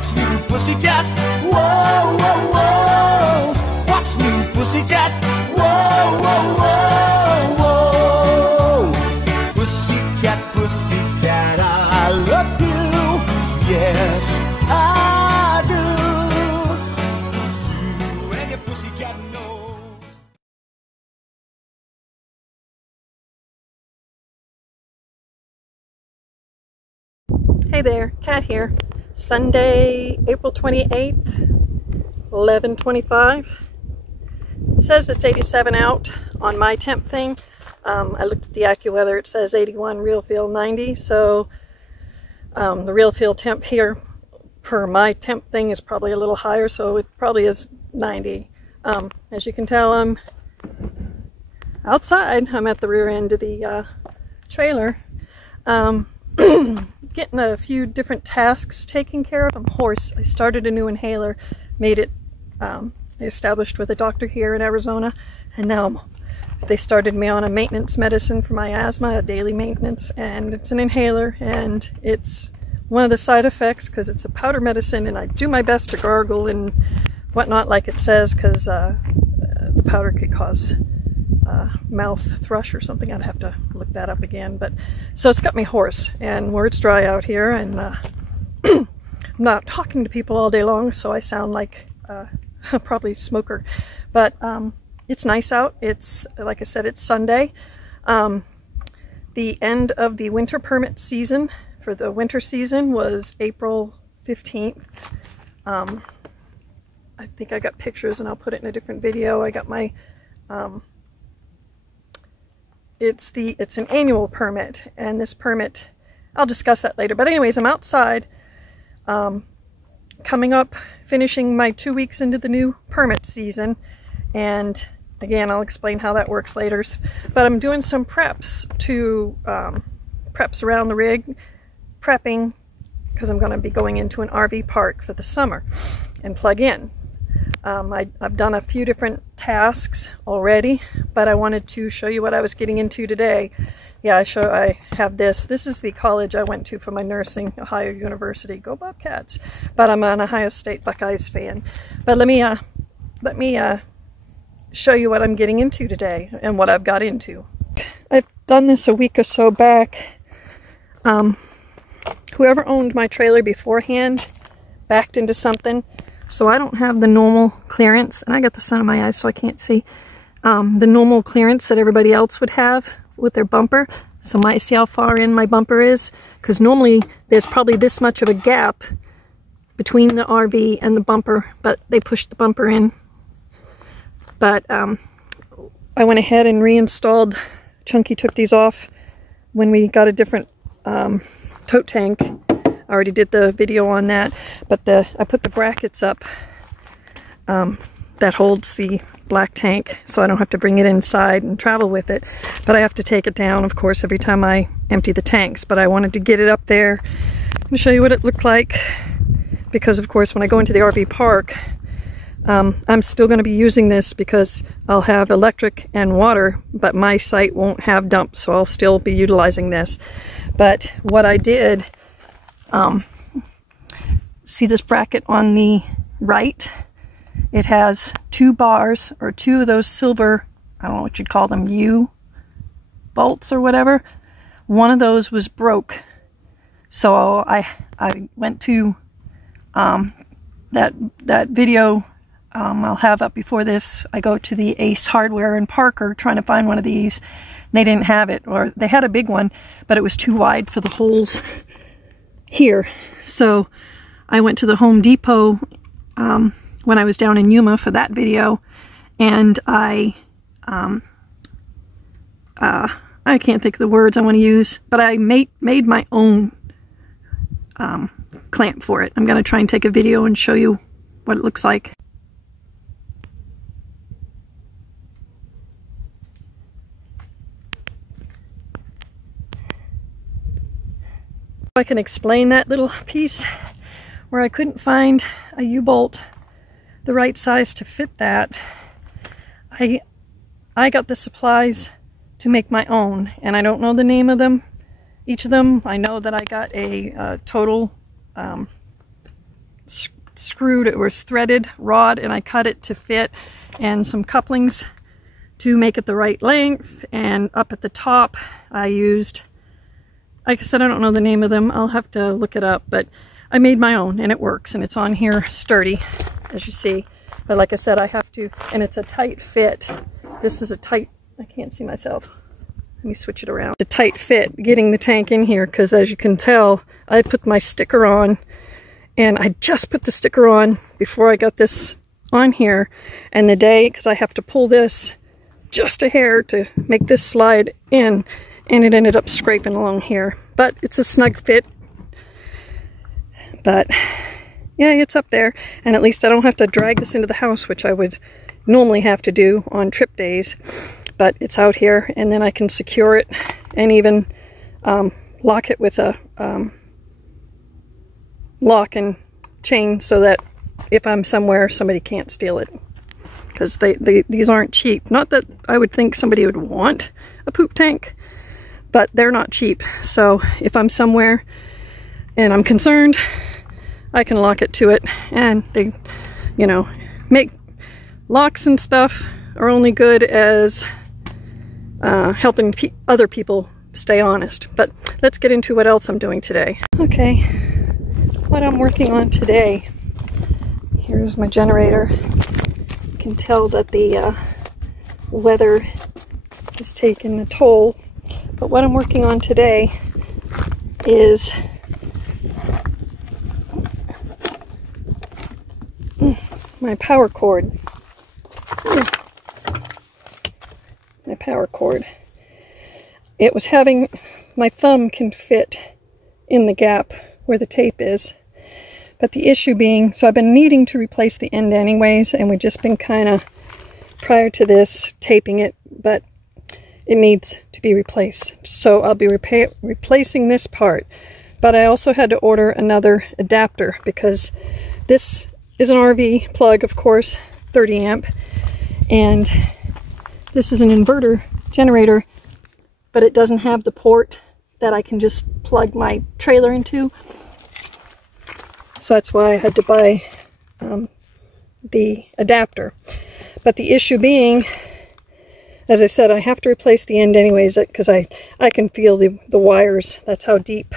What's new, pussycat? Whoa, whoa, whoa. What's new, pussycat? Whoa, whoa, whoa, whoa. Pussycat, pussycat, I love you. Yes, I do. You and your pussycat knows. Hey there, Kat here. Sunday, April 28th, 11:25. Says it's 87 out on my temp thing. I looked at the AccuWeather, it says 81, real feel 90, so the real feel temp here per my temp thing is probably a little higher, so it probably is 90. As you can tell, I'm outside. I'm at the rear end of the trailer. Getting a few different tasks taken care of. I'm hoarse. I started a new inhaler, made it established with a doctor here in Arizona, and now they started me on a maintenance medicine for my asthma, a daily maintenance, and it's an inhaler, and it's one of the side effects because it's a powder medicine, and I do my best to gargle and whatnot like it says, because the powder could cause mouth thrush or something. I'd have to look that up again. But so it's got me hoarse, and where it's dry out here, and I'm not talking to people all day long, so I sound like probably a smoker. But it's nice out. It's, like I said, it's Sunday. The end of the winter permit season for the winter season was April 15th. I think I got pictures, and I'll put it in a different video. I got my it's an annual permit, and this permit, I'll discuss that later. But anyways, I'm outside, coming up, finishing my 2 weeks into the new permit season, and again, I'll explain how that works later. But I'm doing some preps around the rig, prepping because I'm going to be going into an RV park for the summer and plug in. I've done a few different tasks already, but I wanted to show you what I was getting into today. Yeah, I have this. This is the college I went to for my nursing, Ohio University. Go Bobcats! But I'm an Ohio State Buckeyes fan. But let me show you what I'm getting into today and what I've got into. I've done this a week or so back. Whoever owned my trailer beforehand backed into something. So I don't have the normal clearance, and I got the sun in my eyes so I can't see, the normal clearance that everybody else would have with their bumper. So see how far in my bumper is? Because normally there's probably this much of a gap between the RV and the bumper, but they pushed the bumper in. But I went ahead and reinstalled, Chunky took these off when we got a different tote tank. I already did the video on that, but I put the brackets up that holds the black tank, so I don't have to bring it inside and travel with it. But I have to take it down, of course, every time I empty the tanks. But I wanted to get it up there and show you what it looked like, because of course when I go into the RV park, I'm still going to be using this because I'll have electric and water, but my site won't have dumps, so I'll still be utilizing this. But what I did, see this bracket on the right? It has two bars, or two of those silver, I don't know what you'd call them, U-bolts or whatever. One of those was broke. So I went to that video I'll have up before this. I go to the Ace Hardware in Parker trying to find one of these. They didn't have it, or they had a big one, but it was too wide for the holes here. So I went to the Home Depot when I was down in Yuma for that video, and I can't think of the words I want to use, but I made my own clamp for it. I'm going to try and take a video and show you what it looks like. I can explain that little piece where I couldn't find a U-bolt the right size to fit that. I got the supplies to make my own, and I don't know the name of them, each of them. I know that I got a total screwed, it was threaded rod, and I cut it to fit, and some couplings to make it the right length. And up at the top I used, like I said, I don't know the name of them, I'll have to look it up, but I made my own and it works, and it's on here sturdy, as you see. But like I said, I have to, and it's a tight fit. This is a tight, I can't see myself. Let me switch it around. It's a tight fit getting the tank in here, because as you can tell, I put my sticker on, and I just put the sticker on before I got this on here. And the day, because I have to pull this just a hair to make this slide in, and it ended up scraping along here. But it's a snug fit. But yeah, it's up there, and at least I don't have to drag this into the house, which I would normally have to do on trip days. But it's out here, and then I can secure it and even lock it with a lock and chain, so that if I'm somewhere, somebody can't steal it. Because these aren't cheap. Not that I would think somebody would want a poop tank, but they're not cheap. So if I'm somewhere and I'm concerned, I can lock it to it. And they, you know, make locks and stuff are only good as helping other people stay honest. But let's get into what else I'm doing today. Okay, what I'm working on today. Here's my generator. You can tell that the weather is taking a toll. But what I'm working on today is my power cord. My power cord. It was having, my thumb can fit in the gap where the tape is, but the issue being, so I've been needing to replace the end anyways, and we've just been kind of, prior to this, taping it, but it needs to be replaced. So I'll be replacing this part, but I also had to order another adapter, because this is an RV plug, of course, 30 amp, and this is an inverter generator, but it doesn't have the port that I can just plug my trailer into. So that's why I had to buy the adapter. But the issue being, as I said, I have to replace the end anyways, because I can feel the wires. That's how deep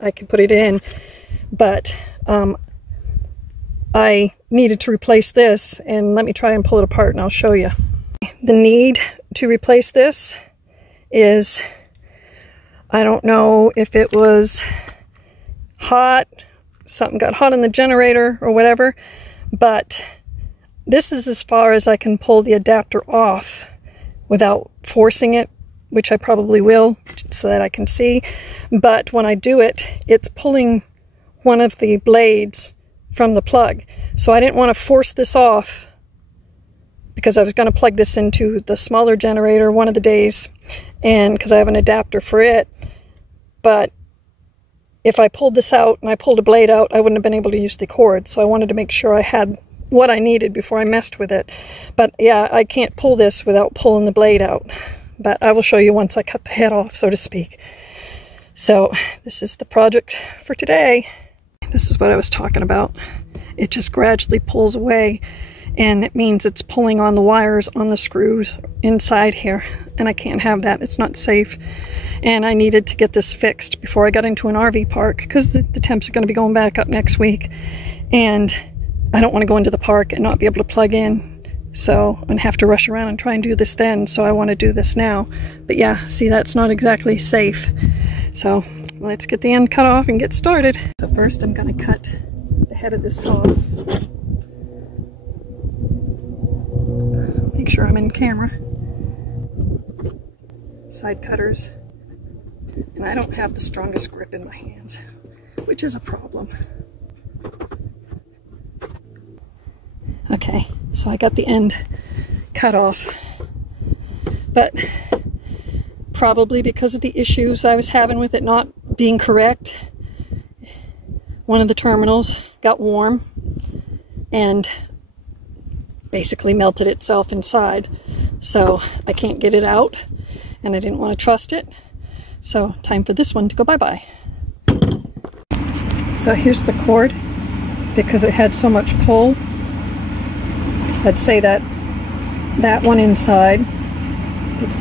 I can put it in. But I needed to replace this, and let me try and pull it apart and I'll show you. The need to replace this is, I don't know if it was hot, something got hot in the generator or whatever, but this is as far as I can pull the adapter off without forcing it, which I probably will, so that I can see. But when I do it, it's pulling one of the blades from the plug. So I didn't want to force this off, because I was going to plug this into the smaller generator one of the days, and because I have an adapter for it. But if I pulled this out and I pulled a blade out, I wouldn't have been able to use the cord. So I wanted to make sure I had what I needed before I messed with it. But yeah, I can't pull this without pulling the blade out. But I will show you once I cut the head off, so to speak. So this is the project for today. This is what I was talking about. It just gradually pulls away, and it means it's pulling on the wires on the screws inside here, and I can't have that. It's not safe, and I needed to get this fixed before I got into an RV park, because the temps are going to be going back up next week, and I don't want to go into the park and not be able to plug in, so and have to rush around and try and do this then. So I want to do this now. But yeah, see, that's not exactly safe. So let's get the end cut off and get started. So first I'm going to cut the head of this off. Make sure I'm in camera. Side cutters. And I don't have the strongest grip in my hands, which is a problem. Okay, so I got the end cut off, but probably because of the issues I was having with it not being correct, one of the terminals got warm and basically melted itself inside. So I can't get it out, and I didn't want to trust it. So time for this one to go bye-bye. So here's the cord. because it had so much pull. I'd say that one inside, it's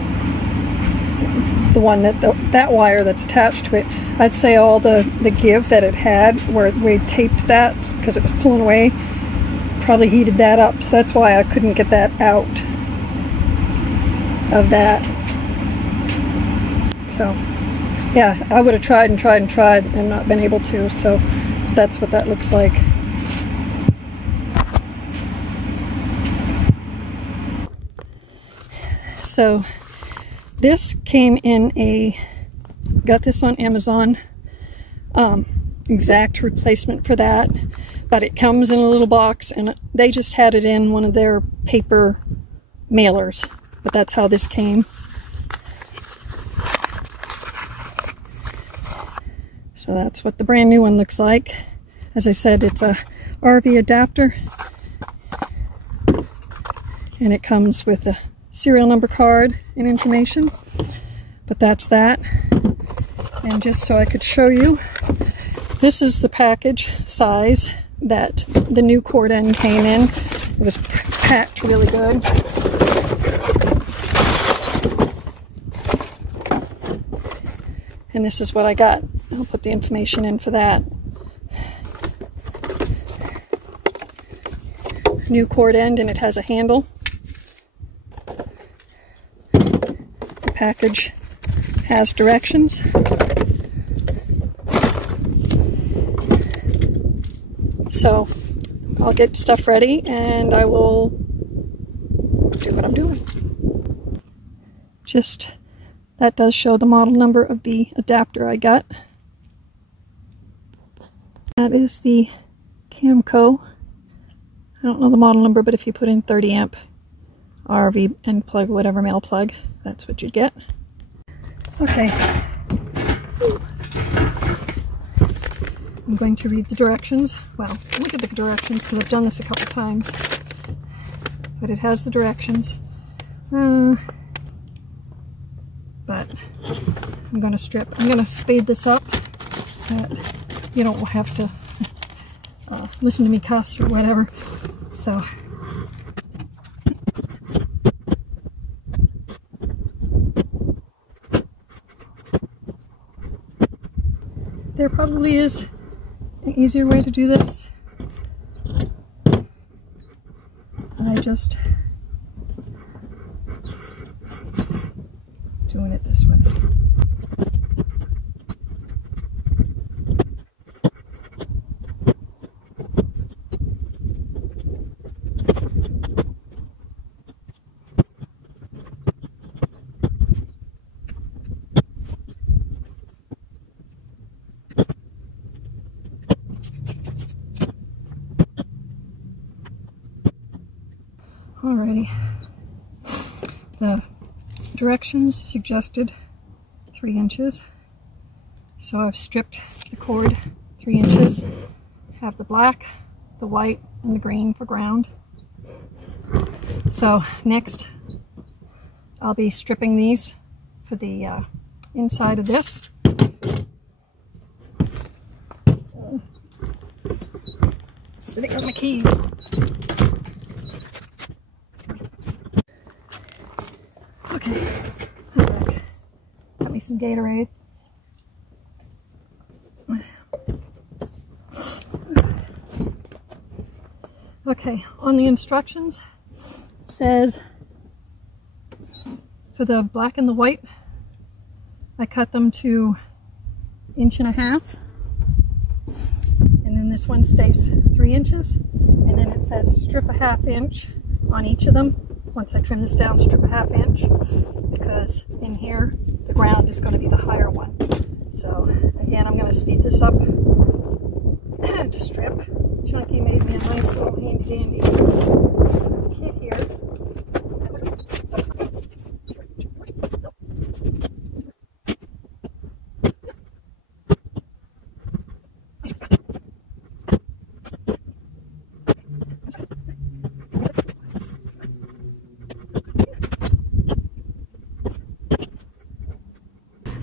the one that wire that's attached to it, I'd say all the give that it had where we taped that because it was pulling away probably heated that up, so that's why I couldn't get that out of that. So yeah, I would have tried and tried and tried and not been able to, so that's what that looks like. So this came in got this on Amazon, exact replacement for that, but it comes in a little box, and they just had it in one of their paper mailers, but that's how this came. So that's what the brand new one looks like. As I said, it's a RV adapter, and it comes with a serial number card and information, but that's that. And just so I could show you, this is the package size that the new cord end came in. It was packed really good. And this is what I got. I'll put the information in for that. New cord end, and it has a handle. The package has directions. So I'll get stuff ready and I will do what I'm doing. Just, that does show the model number of the adapter I got. That is the Camco. I don't know the model number, but if you put in 30 amp RV end plug, whatever male plug, that's what you'd get. Okay. I'm going to read the directions. Well, look at the directions because I've done this a couple times. But it has the directions. But I'm going to strip. I'm going to speed this up so that you don't have to listen to me cuss or whatever. So. There probably is an easier way to do this. I just doing it this way. Alrighty, the directions suggested 3 inches, so I've stripped the cord 3 inches, have the black, the white, and the green for ground. So next I'll be stripping these for the inside of this. Sitting on my keys. Okay, I'm back. Got me some Gatorade. Okay, on the instructions it says for the black and the white, I cut them to 1.5 inches. And then this one stays 3 inches. And then it says strip a 1/2 inch on each of them. Once I trim this down, strip a 1/2 inch, because in here the ground is going to be the higher one. So again, I'm going to speed this up to strip. Chunky made me a nice little handy dandy kit here.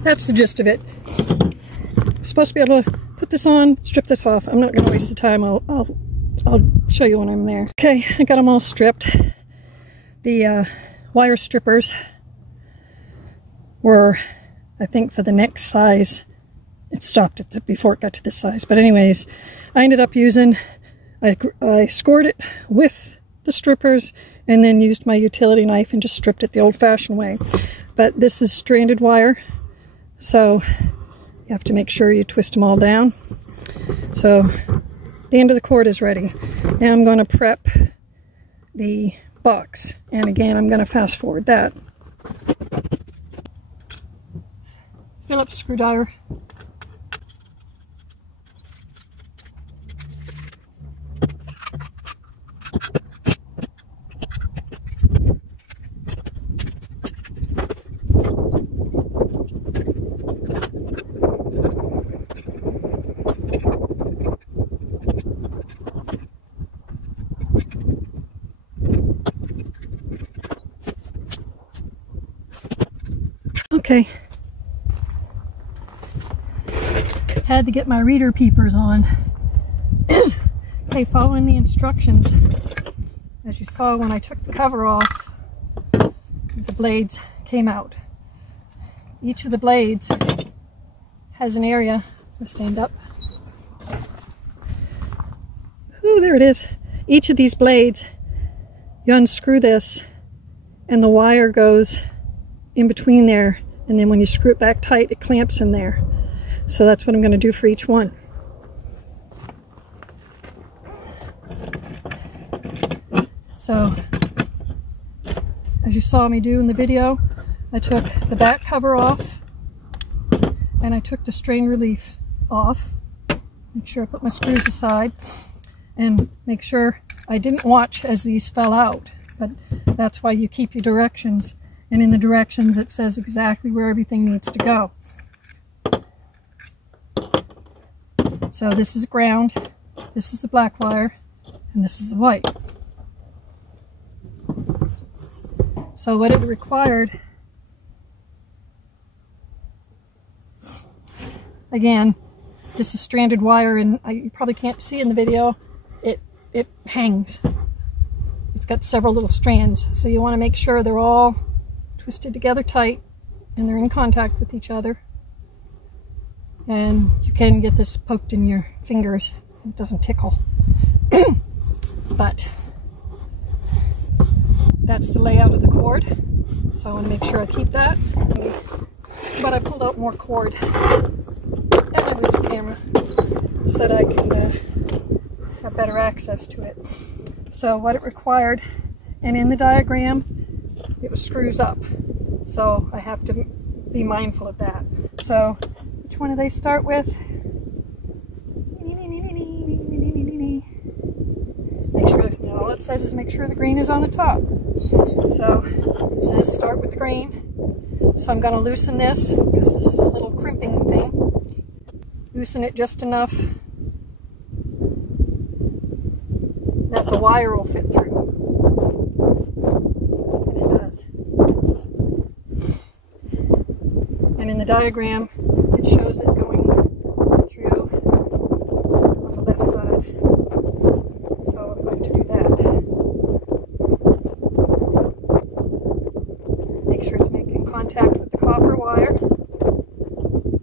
That's the gist of it. I'm supposed to be able to put this on, strip this off. I'm not going to waste the time. I'll show you when I'm there. Okay, I got them all stripped. The wire strippers were, I think, for the next size. It stopped it before it got to this size. But anyways, I ended up using, I scored it with the strippers and then used my utility knife and just stripped it the old-fashioned way. But this is stranded wire, so you have to make sure you twist them all down. So the end of the cord is ready. Now I'm going to prep the box, and again I'm going to fast forward that. Phillips screwdriver. Okay, had to get my reader peepers on. Okay, following the instructions, as you saw when I took the cover off, the blades came out. Each of the blades has an area. Let's stand up. Ooh, there it is. Each of these blades, you unscrew this and the wire goes in between there, and then when you screw it back tight, it clamps in there. So that's what I'm going to do for each one. So, as you saw me do in the video, I took the back cover off and I took the strain relief off. Make sure I put my screws aside and make sure I didn't watch as these fell out, but that's why you keep your directions. And in the directions it says exactly where everything needs to go. So this is ground, this is the black wire, and this is the white. So what it required, again, this is stranded wire, and you probably can't see in the video, it hangs. It's got several little strands, so you want to make sure they're all twisted together tight and they're in contact with each other. And you can get this poked in your fingers. It doesn't tickle. But that's the layout of the cord. So I want to make sure I keep that. But I pulled out more cord and I moved the camera so that I can have better access to it. So what it required, and in the diagram, it was screws up, so I have to be mindful of that. So which one do they start with? Make sure, all it says is make sure the green is on the top. So it says start with the green. So I'm going to loosen this because this is a little crimping thing. Loosen it just enough that the wire will fit through. And in the diagram, it shows it going through on the left side. So I'm going to do that. Make sure it's making contact with the copper wire.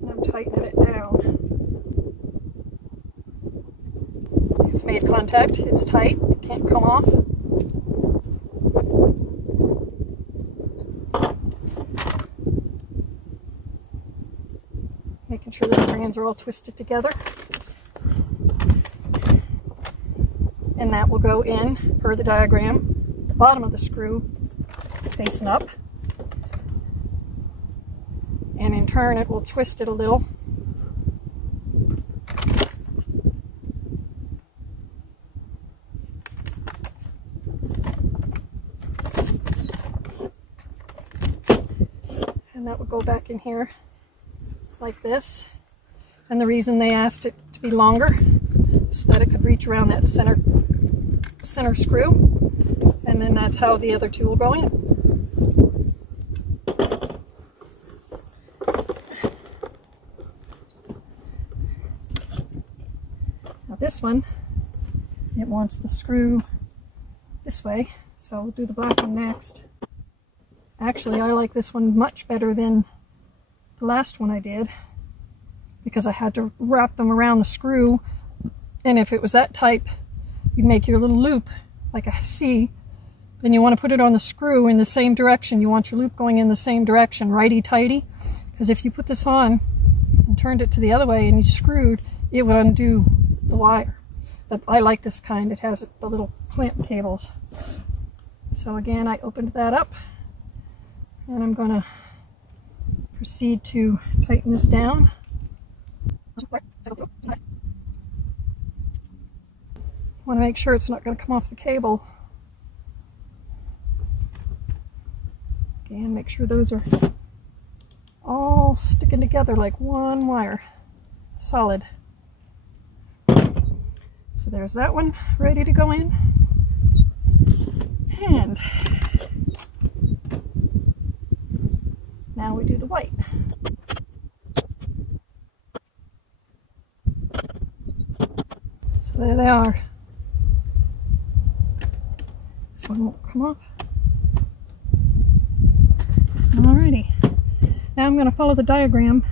And I'm tightening it down. It's made contact, it's tight, it can't come off. Making sure the strands are all twisted together. And that will go in, per the diagram, the bottom of the screw facing up. And in turn it will twist it a little. And that will go back in here like this. And the reason they asked it to be longer so that it could reach around that center screw, and then that's how the other two will go in. this one, it wants the screw this way, so we'll do the black one next. Actually, I like this one much better than the last one I did, because I had to wrap them around the screw, and if it was that type, you'd make your little loop like a C, then you want to put it on the screw in the same direction. You want your loop going in the same direction, righty-tighty, because if you put this on and turned it to the other way and you screwed, it would undo the wire. But I like this kind. It has the little clamp cables. So again, I opened that up, and I'm going to proceed to tighten this down. Want to make sure it's not going to come off the cable. Again, make sure those are all sticking together like one wire, solid. So there's that one ready to go in. And now we do the white. So there they are. This one won't come off. Alrighty. Now I'm going to follow the diagram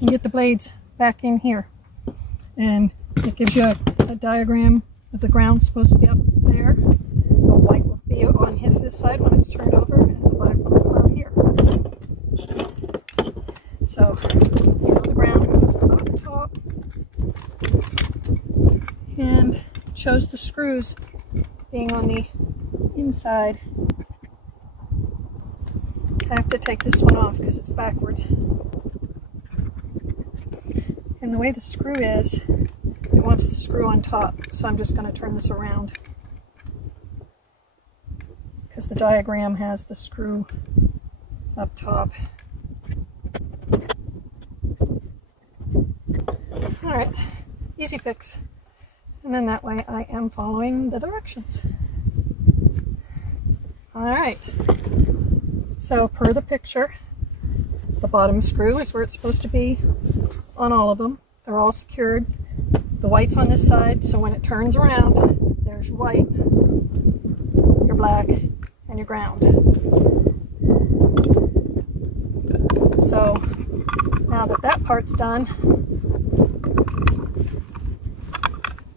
and get the blades back in here. And it gives you a diagram of the ground supposed to be up there. The white will be on this side when it's turned over, and the black one will come out here. So, the ground goes up top, and it shows the screws being on the inside. I have to take this one off because it's backwards. And the way the screw is, it wants the screw on top, so I'm just going to turn this around because the diagram has the screw up top. Alright, easy fix. And then that way I am following the directions. Alright, so per the picture, the bottom screw is where it's supposed to be on all of them. They're all secured. The white's on this side, so when it turns around, there's your white, your black, and your ground. So now that that part's done,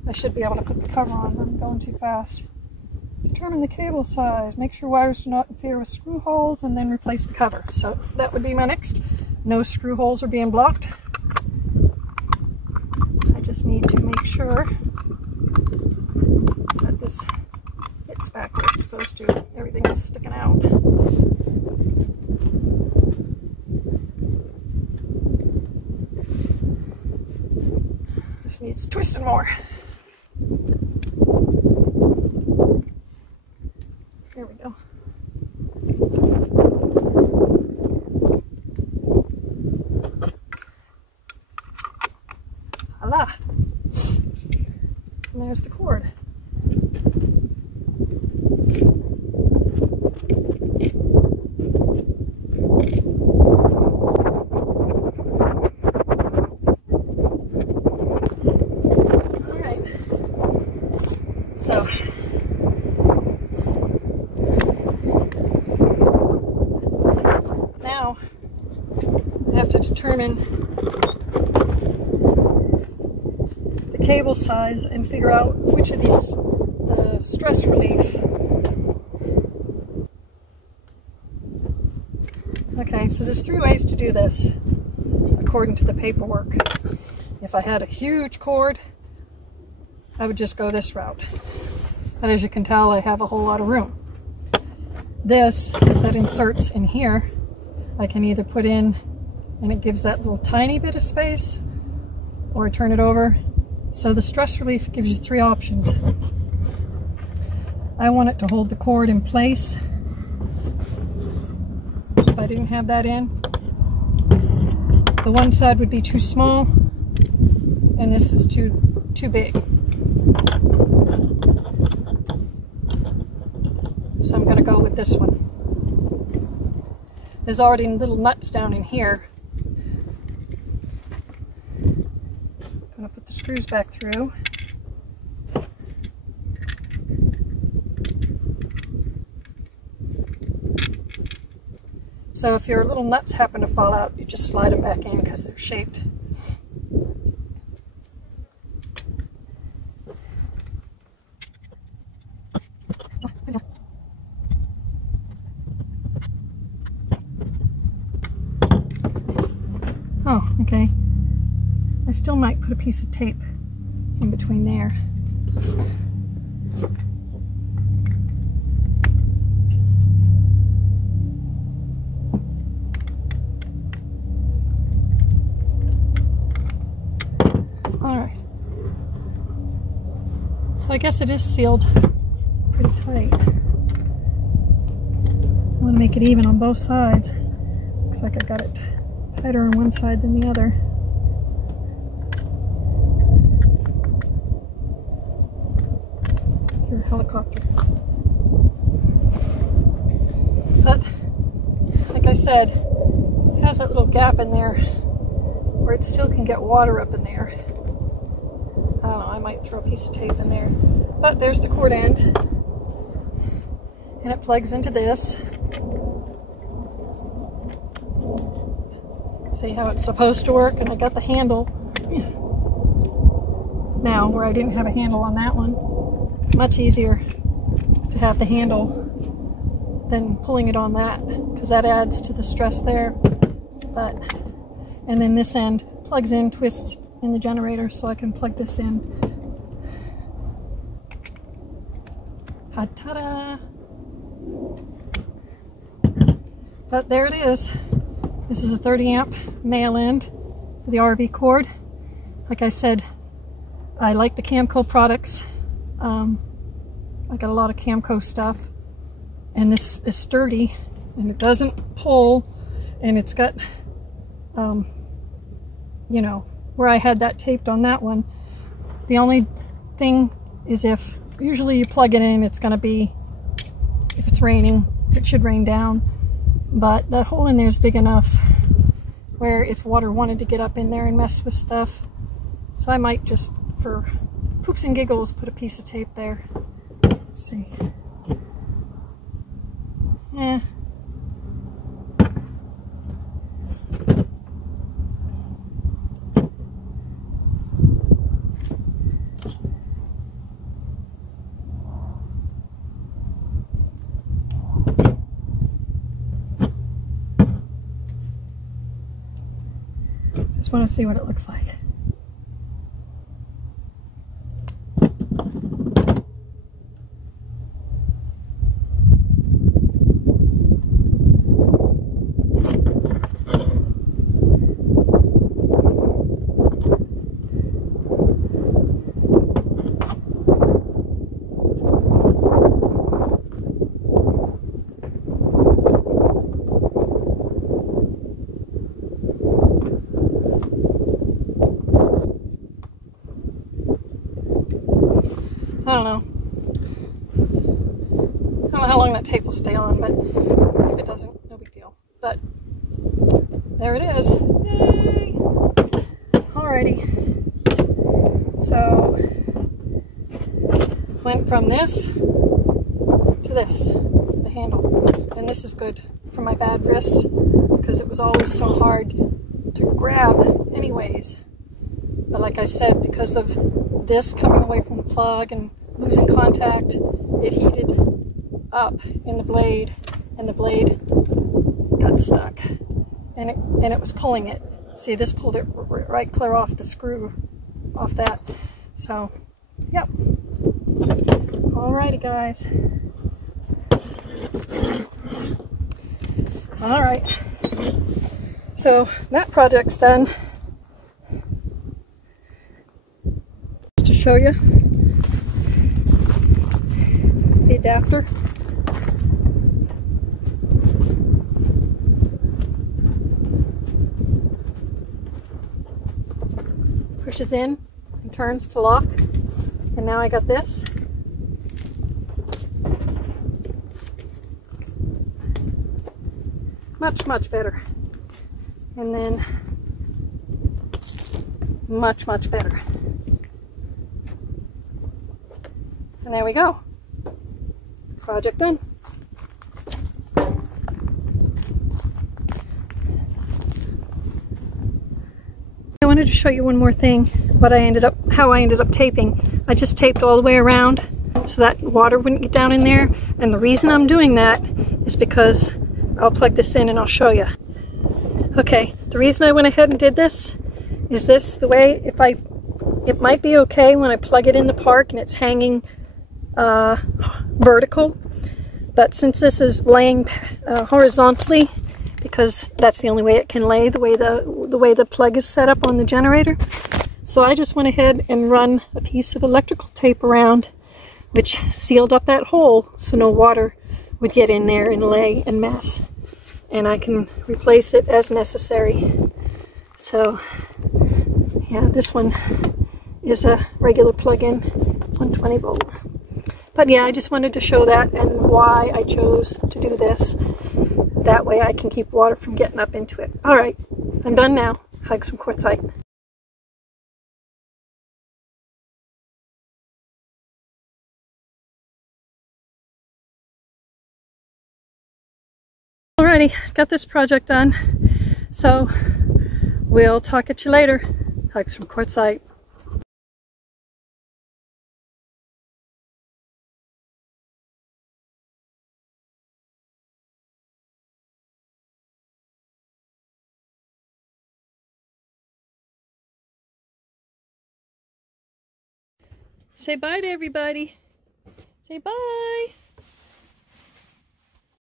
I should be able to put the cover on, but I'm going too fast. Determine the cable size, make sure wires do not interfere with screw holes, and then replace the cover. So that would be my next. No screw holes are being blocked. I just need to make sure that this fits back where it's supposed to. Everything's sticking out. This needs twisting more. There we go. Voila! And there's the cord. Alright. So now I have to determine the cable size and figure out which of these the stress relief. Okay, so there's 3 ways to do this according to the paperwork. If I had a huge cord, I would just go this route. But as you can tell, I have a whole lot of room. This that inserts in here, I can either put in and it gives that little tiny bit of space, or turn it over. So the stress relief gives you 3 options. I want it to hold the cord in place. If I didn't have that in, the one side would be too small, and this is too big. So I'm going to go with this one. There's already little nuts down in here. I'm going to put the screws back through. So if your little nuts happen to fall out, you just slide them back in because they're shaped. Oh, okay. I still might put a piece of tape in between there. Alright. So I guess it is sealed pretty tight. I want to make it even on both sides. Looks like I got it tighter on one side than the other. Your helicopter. But, like I said, it has that little gap in there where it still can get water up in there. I don't know, I might throw a piece of tape in there. But there's the cord end. And it plugs into this. See how it's supposed to work, and I got the handle now where I didn't have a handle on that one. Much easier to have the handle than pulling it on that, because that adds to the stress there. But and then this end plugs in, twists in the generator, so I can plug this in. Ta-da! But there it is. This is a 30 amp male end for the RV cord. Like I said, I like the Camco products. I got a lot of Camco stuff. And this is sturdy and it doesn't pull, and it's got, you know, where I had that taped on that one. The only thing is if usually you plug it in, it's going to be, if it's raining, it should rain down. But that hole in there is big enough where if water wanted to get up in there and mess with stuff. So I might just, for poops and giggles, put a piece of tape there. Let's see. Yeah. Just want to see what it looks like. I don't know how long that tape will stay on, but if it doesn't, no big deal. But there it is. Yay! Alrighty. So went from this to this, the handle. And this is good for my bad wrists because it was always so hard to grab anyways. But like I said, because of this coming away from the plug and losing contact, it heated up in the blade, and the blade got stuck, and it was pulling it. See, this pulled it right clear off the screw, off that. So, yep. Alrighty, guys. Alright. So that project's done. Just to show you the adapter. Pushes in and turns to lock. And now I got this. Much better. And then much better. And there we go. Project done. wanted to show you one more thing, how I ended up taping. I just taped all the way around so that water wouldn't get down in there. And the reason I'm doing that is because I'll plug this in and I'll show you. Okay, the reason I went ahead and did this is the way, it might be okay when I plug it in the park and it's hanging vertical, but since this is laying horizontally, because that's the only way it can lay, the way the plug is set up on the generator. So I just went ahead and run a piece of electrical tape around, which sealed up that hole so no water would get in there and lay and mess. And I can replace it as necessary. So yeah, this one is a regular plug-in 120 volt. But yeah, I just wanted to show that and why I chose to do this. That way I can keep water from getting up into it. All right, I'm done now. Hugs from Quartzsite. Alrighty, got this project done. So we'll talk at you later. Hugs from Quartzsite. Say bye to everybody. Say bye.